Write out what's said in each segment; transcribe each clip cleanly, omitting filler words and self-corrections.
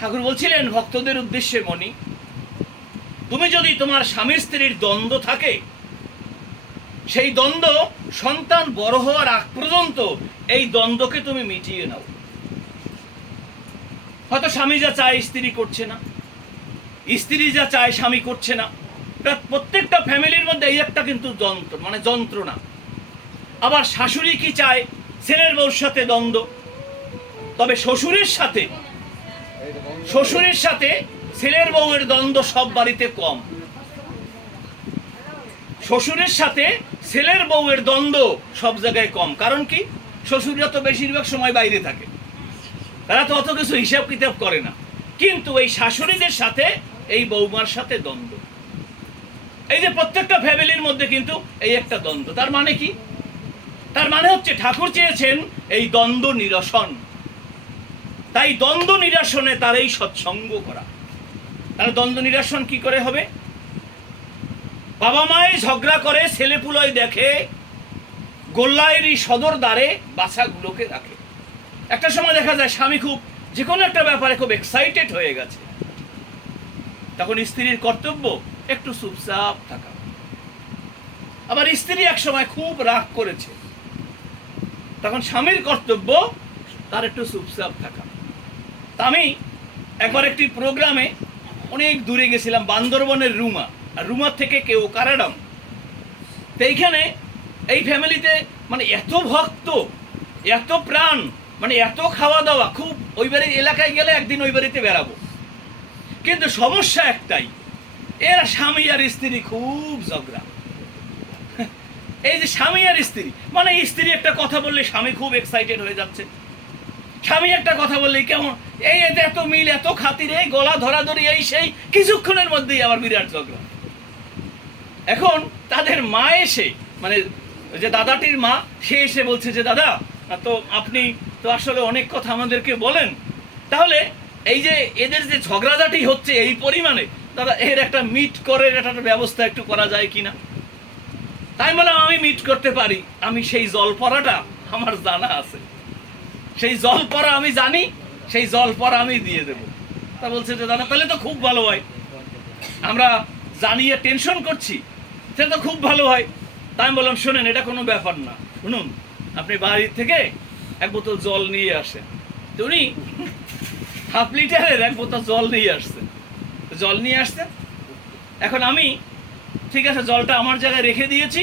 ঠাকুর বলছিলেন ভক্তদের উদ্দেশ্যে, মনি, তুমি যদি তোমার স্বামী স্ত্রীর দ্বন্দ্ব থাকে, সেই দ্বন্দ্ব সন্তান বড় হওয়ার আগ পর্যন্ত এই দ্বন্দ্বকে তুমি মিটিয়ে নাও। হয়তো স্বামী যা চায় স্ত্রী করছে না, স্ত্রী যা চায় স্বামী করছে না। প্রত্যেকটা ফ্যামিলির মধ্যে এই একটা কিন্তু যন্ত্রণা। আবার শাশুড়ি কি চায়, ছেলের বউর সাথে দ্বন্দ্ব। তবে শ্বশুরের সাথে ছেলের বউয়ের দ্বন্দ্ব সব বাড়িতে কম। শ্বশুরের সাথে ছেলের বউয়ের দ্বন্দ্ব সব জায়গায় কম। কারণ কি, শ্বশুররা তো বেশিরভাগ সময় বাইরে থাকে, তারা তো অত কিছু হিসাব কিতাব করে না। কিন্তু এই শাশুড়িদের সাথে এই বৌমার সাথে দ্বন্দ্ব, এই যে প্রত্যেকটা ফ্যামিলির মধ্যে কিন্তু এই একটা দ্বন্দ্ব। তার মানে কি? তার মানে হচ্ছে ঠাকুর চেয়েছেন এই দ্বন্দ্ব নিরসন। তাই দ্বন্দ্ব নিরসনে তার এই সৎসঙ্গ করা। তার দ্বন্দ্ব নিরসন কি করে হবে? বাবা মায়ে ঝগড়া করে, ছেলে পুলোয় দেখে, গোল্লায়েরই সদর দ্বারে বাচ্চাগুলোকে রাখে। একটা সময় দেখা যায় স্বামী খুব যে কোনো একটা ব্যাপারে খুব এক্সাইটেড হয়ে গেছে, তখন স্ত্রীর কর্তব্য একটু চুপচাপ থাকা। আবার স্ত্রী এক সময় খুব রাগ করেছে, তখন স্বামীর কর্তব্য তার একটু চুপচাপ থাকা। তা আমি একবার একটি প্রোগ্রামে অনেক দূরে গেছিলাম, বান্দরবনের রুমা, আর রুমার থেকে কেউ কারাডাম। তো এইখানে এই ফ্যামিলিতে মানে এত ভক্ত, এত প্রাণ, মানে এত খাওয়া দাওয়া, খুব ওই বাড়ির এলাকায় গেলে একদিন ওই বাড়িতে বেড়াবো। কিন্তু সমস্যা একটাই, এরা স্বামী আর স্ত্রী খুব ঝগড়া। এই যে স্বামী আর স্ত্রী, মানে স্ত্রী একটা কথা বললে স্বামী খুব এক্সাইটেড হয়ে যাচ্ছে, স্বামী একটা কথা বললেই কেমন এই এত মিল, এত খাতির, এই গলা ধরাধরি, এই সেই, কিছুক্ষণের মধ্যেই আবার বিরাট ঝগড়া। এখন তাদের মা এসে, মানে যে দাদাটির মা, সে এসে বলছে যে দাদা, তো আপনি তো আসলে অনেক কথা আমাদেরকে বলেন, তাহলে এই যে এদের যে ঝগড়াঝাটি হচ্ছে এই পরিমাণে, দাদা এর একটা মিট করার একটা ব্যবস্থা একটু করা যায় কিনা। তাই বললাম আমি মিট করতে পারি, আমি সেই জলপড়াটা আমার জানা আছে, সেই জলপড়া আমি জানি, সেই জলপড়া আমি দিয়ে দেব। তা বলছে যে দাদা তাহলে তো খুব ভালো হয়, আমরা জানিয়ে টেনশন করছি, সেটা তো খুব ভালো হয়। তাই আমি বললাম শোনেন, এটা কোনো ব্যাপার না, শুনুন, আপনি বাড়ি থেকে এক বোতল জল নিয়ে আসেন। তো উনি ½ লিটারের এক বোতল জল নিয়ে আসছেন, জল নিয়ে আসছেন। এখন আমি ঠিক আছে জলটা আমার জায়গায় রেখে দিয়েছি।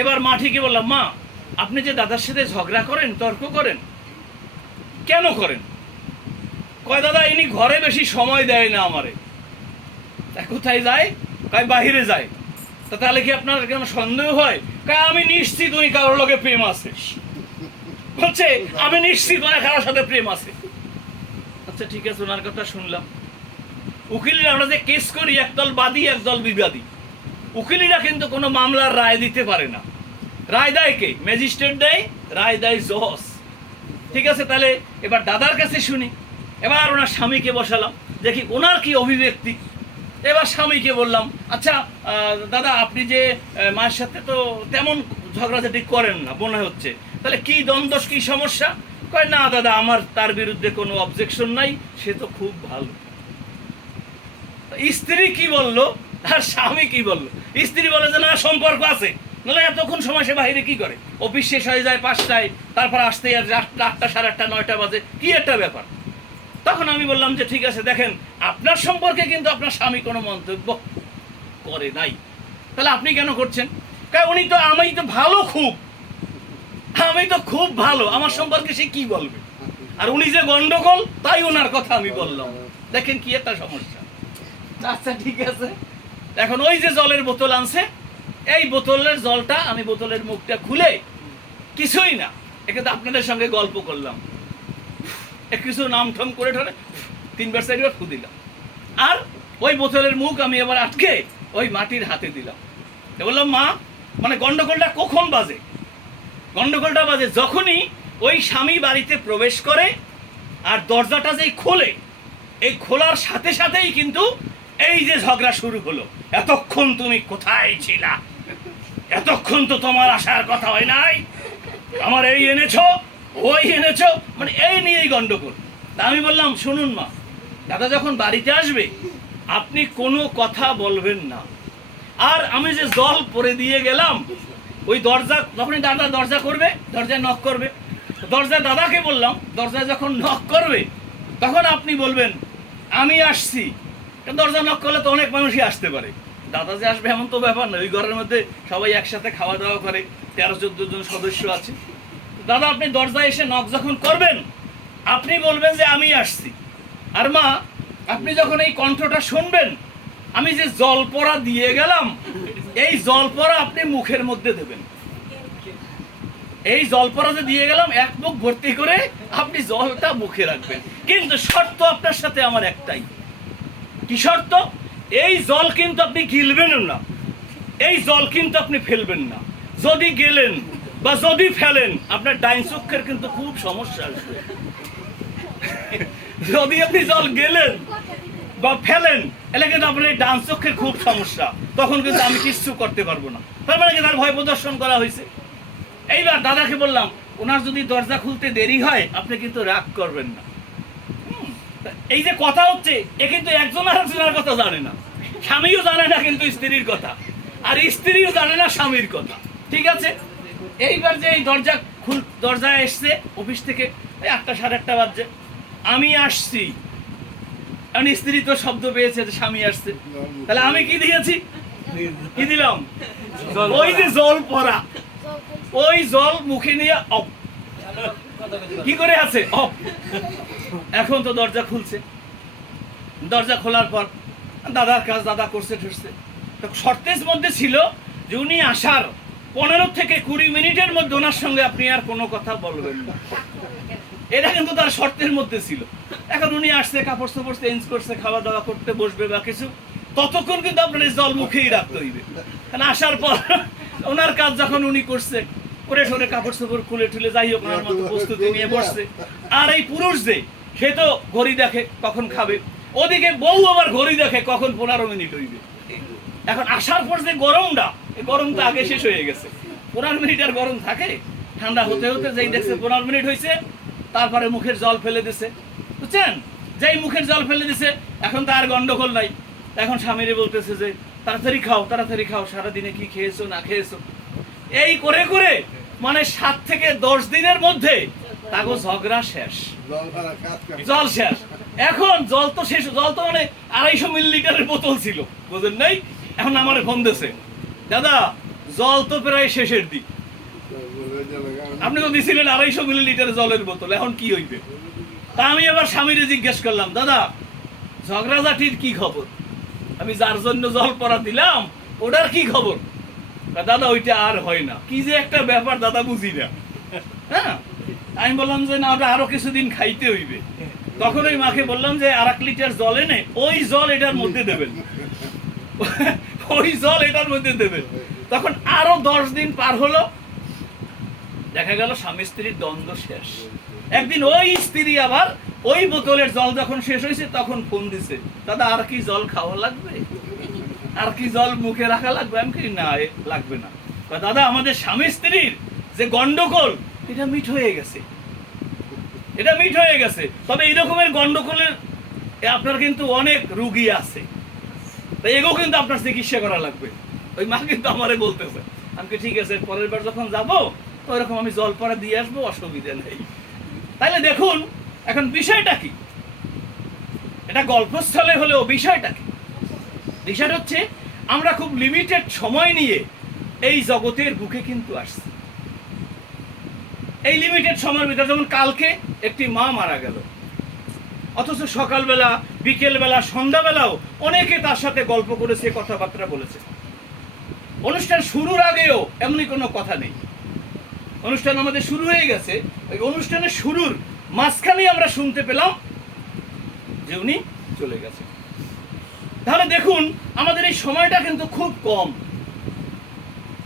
এবার মাঠিকে বললাম, মা আপনি যে দাদার সাথে ঝগড়া করেন, তর্ক করেন, কেন করেন? কয় দাদা ইনি ঘরে বেশি সময় দেয় না আমারে। কোথায় যায়? কয় বাহিরে যায়। তা তাহলে কি আপনার কেন সন্দেহ হয়? কয় আমি নিশ্চিত উনি কারোর লগে প্রেম আছে। বলছে আমি নিশ্চিত ওনার কারোর সাথে প্রেম আছে। আচ্ছা ঠিক আছে, ওনার কথা শুনলাম। উকিলরা আমরা যে কেস করি, একদল বাদী একদল বিবাদী, উকিলিরা কিন্তু কোনো মামলার রায় দিতে পারে না। রায় দেয় কে? ম্যাজিস্ট্রেট দেয়, রায় দেয় জজ। ঠিক আছে, তাহলে এবার দাদার কাছে শুনি। এবার ওনার স্বামীকে বসালাম, দেখি ওনার কি অভিব্যক্তি। এবার স্বামীকে বললাম, আচ্ছা দাদা আপনি যে মায়ের সাথে তো তেমন ঝগড়াঝাটি করেন না মনে হচ্ছে, তাহলে কি দ্বন্দ্ব, কি সমস্যা? কয় না দাদা আমার তার বিরুদ্ধে কোনো অবজেকশন নাই, সে তো খুব ভালো। স্ত্রী কি বললো আর স্বামী কি বললো? স্ত্রী বলে যে না সম্পর্ক আছে, নাহলে এতক্ষণ সময় সে বাহিরে কি করে? অফিস শেষ হয়ে যায় 5টায়, তারপর আসতে আর 8টা, 8:30, 9টা বাজে, কি একটা ব্যাপার। তখন আমি বললাম যে ঠিক আছে দেখেন, আপনার সম্পর্কে কিন্তু আপনার স্বামী কোনো মন্তব্য করে নাই, তাহলে আপনি কেন করছেন? কারণ উনি তো, আমি তো ভালো, খুব, আমি তো খুব ভালো, আমার সম্পর্কে সে কি বলবে? আর উনি যে গন্ডগোল, তাই ওনার কথা আমি বললাম। দেখেন কি একটা সমস্যা। আচ্ছা ঠিক আছে, এখন ওই যে জলের বোতল আনছে, এই বোতলের জলটা আমি বোতলের মুখটা খুলে কিছুই না, এখানে আপনাদের সঙ্গে গল্প করলাম, কিছু নাম ঠম করে ঠরে 3বার 4বার ফু দিলাম, আর ওই বোতলের মুখ আমি এবার আটকে ওই মাটির হাতে দিলাম। বললাম মা, মানে গন্ডগোলটা কখন বাজে? গন্ডগোলটা বাজে যখনই ওই স্বামী বাড়িতে প্রবেশ করে আর দরজাটা যেই খোলে, এই খোলার সাথে সাথেই কিন্তু এই যে ঝগড়া শুরু হলো। এতক্ষণ তুমি কোথায় ছিলা? এতক্ষণ তো তোমার আসার কথা হয় নাই, আমার এই এনেছো, ওই এনেছো, মানে এই নিয়েই গন্ডগোল। তা আমি বললাম শুনুন মা, দাদা যখন বাড়িতে আসবে আপনি কোনো কথা বলবেন না। আর আমি যে জল পরে দিয়ে গেলাম, ওই দরজা যখনই দাদা দরজা করবে, দরজায় নক করবে, দরজায় দাদাকে বললাম, দরজায় যখন নক করবে তখন আপনি বলবেন আমি আসছি। দরজা নক করলে তো অনেক মানুষই আসতে পারে, দাদা যে আসবে এমন তো ব্যাপার না। ওই ঘরের মধ্যে সবাই একসাথে খাওয়া দাওয়া করে, 13-14 জন সদস্য আছে। দাদা আপনি দরজায় এসে নক যখন করবেন আপনি বলবেন যে আমি আসছি। আর মা, আপনি যখন এই কণ্ঠটা শুনবেন, আমি যে জল পড়া দিয়ে গেলাম, এই জল পড়া আপনি মুখের মধ্যে দেবেন। এই জল পড়া যে দিয়ে গেলাম, এক মুখ ভর্তি করে আপনি জলটা মুখে রাখবেন। কিন্তু শর্ত আপনার সাথে আমার একটাই। কি শর্ত? এই জল কিন্তু আপনি গিলবেন না, এই জল কিন্তু আপনি ফেলবেন না। যদি গেলেন বা যদি ফেলেন, আপনার ডাইন চক্ষের কিন্তু খুব সমস্যা আসবে। যদি আপনি জল গেলেন বা ফেলেন, এলে কিন্তু আপনার এই ডান চক্ষের খুব সমস্যা, তখন কিন্তু আমি কিচ্ছু করতে পারবো না। তার মানে কি তার ভয় প্রদর্শন করা হয়েছে। এইবার দাদাকে বললাম, ওনার যদি দরজা খুলতে দেরি হয় আপনি কিন্তু রাগ করবেন না। এই যে কথা হচ্ছে, এ কিন্তু একজন আর একজনের কথা জানে না। স্বামীও জানে না কিন্তু স্ত্রীর কথা, আর স্ত্রীও জানে না স্বামীর কথা। ঠিক আছে? এইবার যে এই দরজায় এসছে অফিস থেকে, 8টা 8:30 বাজছে, আমি আসছি। কারণ স্ত্রী তো শব্দ পেয়েছে যে স্বামী আসছে, তাহলে আমি কি দিয়েছি? কি দিলাম? ওই যে জল পড়া, ওই জল মুখে নিয়ে অফ। কি করে আছে? অফ। এখন তো দরজা খুলছে, দরজা খোলার পর দাদার কাজ দাদা করছে ঠুসছে। তো শর্তের মধ্যে ছিল যে উনি আসার 15 থেকে 20 মিনিটের মধ্যে ওনার সঙ্গে আপনি আর কোনো কথা বলবেন না। এটা কিন্তু তার শর্তের মধ্যে ছিল। এখন উনি আসছে, কাপড় চোপড় চেঞ্জ করছে, খাওয়া দাওয়া করতে বসবে বা কিছু, ততক্ষণ কিন্তু আপনার এই জল মুখেই রাখতে হইবে। কারণ আসার পর ওনার কাজ যখন উনি করছে, করে সরে কাপড় চোপড় খুলে ঠুলে যাই হোক ওনার মতো প্রস্তুতি নিয়ে বসছে। আর এই পুরুষ যে, সে তো ঘড়ি দেখে কখন খাবে, ওদিকে বউ আবার ঘড়ি দেখে কখন 15 মিনিট হইবে। এখন আসার পর যে গরমটা, এই গরমটা আগে শেষ হয়ে গেছে। 15 মিনিট আর গরম থাকে? ঠান্ডা হতে হতে যেই দেখছে 15 মিনিট হয়েছে, তারপরে মুখের জল ফেলে দিছে। বুঝছেন? যেই মুখের জল ফেলে দিছে, এখন তো আর গন্ডগোল নাই। এখন স্বামীরে বলতেছে যে তাড়াতাড়ি খাও, তাড়াতাড়ি খাও, সারাদিনে কি খেয়েছো না খেয়েছো। এই করে করে মানে 7 থেকে 10 দিনের মধ্যে তাগো ঝগড়া শেষ, জল শেষ। এখন জল তো শেষ, জল তো মানে 250 মিলিলিটারের বোতল ছিল, বুঝলেন নাই? এখন আমার ফোন দিছে, দাদা জল তো প্রায় শেষের দিক, আপনি তো দিছিলেন 250 মিলিলিটার জলের বোতল, এখন কি হইবে? তা আমি এবার স্বামীরে জিজ্ঞেস করলাম, দাদা ঝগড়াঝাটির কি খবর? আমি যার জন্য জল পড়া দিলাম ওটার কি খবর? দাদা ওইটা আর হয় না। কি যে একটা ব্যাপার দাদা, বুঝি না। হ্যাঁ, আমি বললাম যে না, ওটা আরো কিছুদিন খাইতে হইবে। তখন ওই মাকে বললাম যে 1 লিটার জল এনে ওই জল এটার মধ্যে দেবেন, ওই জল এটার মধ্যে দেবেন। তখন আরো 10 দিন পার হলো, দেখা গেল স্বামী স্ত্রীর দ্বন্দ্ব শেষ। একদিন ওই স্ত্রী আবার ওই বোতলের জল যখন শেষ হয়েছে তখন ফোন দিছে, দাদা আর কি জল খাওয়া লাগবে, আর কি জল মুখে রাখা লাগবে? আমি কি না, লাগবে না। দাদা আমাদের স্বামী স্ত্রীর যে গন্ডগোল, এটা মিট হয়ে গেছে, এটা মিট হয়ে গেছে। তবে এই রকমের গন্ডগোলের আপনার কিন্তু অনেক রুগী আছে, এগো কিন্তু আপনার চিকিৎসা করা লাগবে। ওই মা কিন্তু আমারে বলতেছে, আমি ঠিক আছে পরের বার যখন যাবো তো এরকম আমি জল পড়া দিয়ে আসবো, অসুবিধা নেই। তাইলে দেখুন এখন বিষয়টা কি, এটা গল্পস্থলে হলেও বিষয়টা কি? বিষয়টা হচ্ছে আমরা খুব লিমিটেড সময় নিয়ে এই জগতের বুকে কিন্তু আসছি। এই লিমিটেড সময়ের ভিতরে, যেমন কালকে একটি মা মারা গেল, অথচ সকালবেলা, বিকেলবেলা, সন্ধ্যাবেলাও অনেকে তার সাথে গল্প করেছে, কথাবার্তা বলেছে। অনুষ্ঠান শুরুর আগেও এমনি কোনো কথা নেই। অনুষ্ঠান আমাদের শুরু হয়ে গেছে, ওই অনুষ্ঠানের শুরুর মাঝখানেই আমরা শুনতে পেলাম যে উনি চলে গেছে। তাহলে দেখুন আমাদের এই সময়টা কিন্তু খুব কম।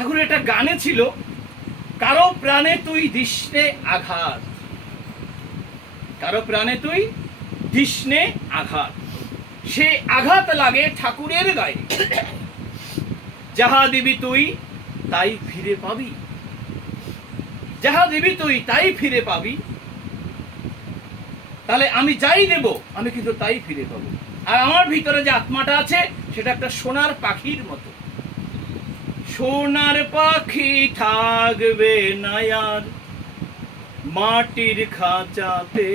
এখন এটা গানে ছিল, কারো প্রাণে তুই দিসনে আঘাত, কারো প্রাণে তুই দিসনে আঘাত, সে আঘাত লাগে ঠাকুরের গায়ে, যাহা দিবি তুই তাই ফিরে পাবি, যাহা দিবি তুই তাই ফিরে পাবি। তাহলে আমি যাই দেব আমি কিন্তু তাই ফিরে পাবো। আর আমার ভিতরে যে আত্মাটা আছে সেটা একটা সোনার পাখির মতো। সোনার পাখি থাকবে না আর মাটির খাঁচাতে,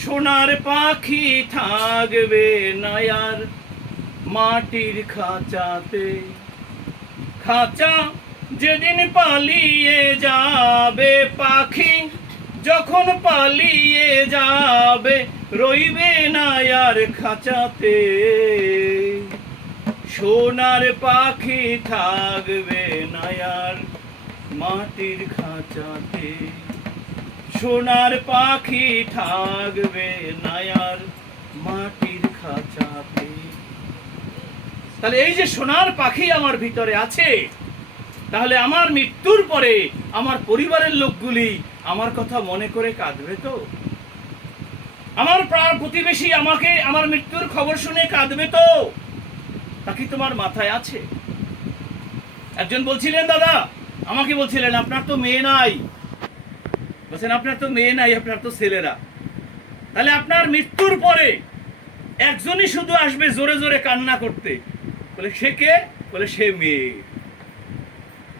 সোনার পাখি থাকবে না আর মাটির খাঁচাতে। খাঁচা যেদিন পালিয়ে যাবে পাখি, যখন পালিয়ে যাবে রইবে না আর খাঁচাতে। সোনার পাখি থাকবে না আর মাটির খাঁচাতে, সোনার পাখি থাকবে না আর মাটির খাঁচাতে। তাহলে এই যে সোনার পাখি আমার ভিতরে আছে, তাহলে আমার মৃত্যুর পরে আমার পরিবারের লোকগুলি আমার কথা মনে করে কাঁদবে তো? আমার প্রাণ প্রতিবেশী আমাকে আমার মৃত্যুর খবর শুনে কাঁদবে তো? তা কি তোমার মাথায় আছে? একজন বলছিলেন, দাদা আমাকে বলছিলেন, আপনার তো মেয়ে নাই। বলছেন আপনার তো মেয়ে নাই, আপনার তো ছেলেরা। তাহলে আপনার মৃত্যুর পরে একজনই শুধু আসবে জোরে জোরে কান্না করতে। বলে সে কে? বলে সে মেয়ে।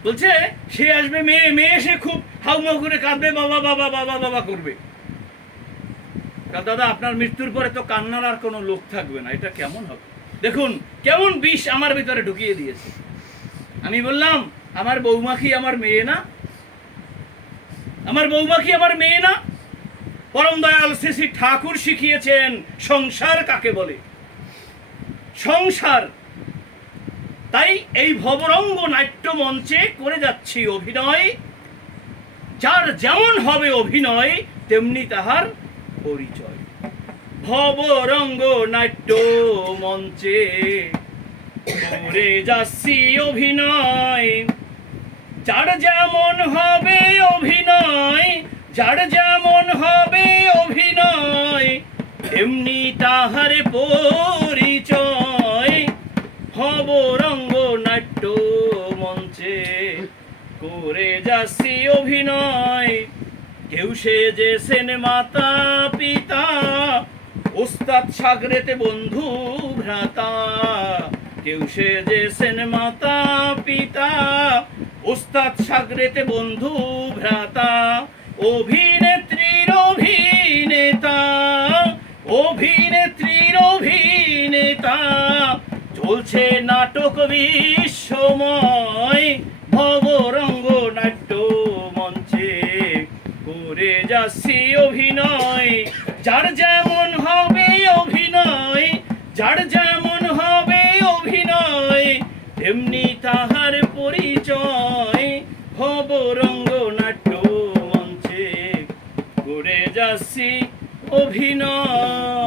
বলছে সে আসবে মেয়ে, মেয়ে সে খুব হাউমাউ করে কাঁদবে, বাবা বাবা বাবা বাবা করবে। দাদা আপনার মৃত্যুর পরে তো কান্নার আর কোনো লোক থাকবে না, এটা কেমন হবে? দেখুন কেমন বিষ আমার ভিতরে ঢুকিয়ে দিয়েছে। আমি বললাম আমার বৌমা কি আমার মেয়ে না? আমার বৌমা কি আমার মেয়ে না? পরম দয়াল শ্রী শ্রী ঠাকুর শিখিয়েছেন সংসার কাকে বলে। সংসার। তাই এই ভবরঙ্গ নাট্য মঞ্চে করে যাচ্ছি অভিনয়। যার যেমন হবে অভিনয় তেমনি তাহার পরিচয়। ভবরঙ্গ নাট্য মঞ্চে করে যাচ্ছি অভিনয়। যার যেমন হবে অভিনয়, যার যেমন হবে অভিনয় তেমনি তাহার পরিচয়। ভবরঙ্গ নাট্য মঞ্চে করে যাচ্ছি অভিনয়। কেউ সেজেছেন মাতা পিতা, ওস্তাদ সাগরেতে বন্ধু ভ্রাতা। কেউ সেজেছেন মাতা পিতা, ওস্তাদ সাগরেতে বন্ধু ভ্রাতা। অভিনেত্রীর অভিনেতা, অভিনেত্রীর অভিনেতা, চলছে নাটক বিশ্বময়। ভবরঙ্গ নাট্য মঞ্চে করে যাচ্ছি অভিনয়। যার যেমন হবে অভিনয়, যার যেমন হবে অভিনয় তেমনি তাহার পরিচয়। ভবরঙ্গ নাট্য মঞ্চে করে যাচ্ছি অভিনয়।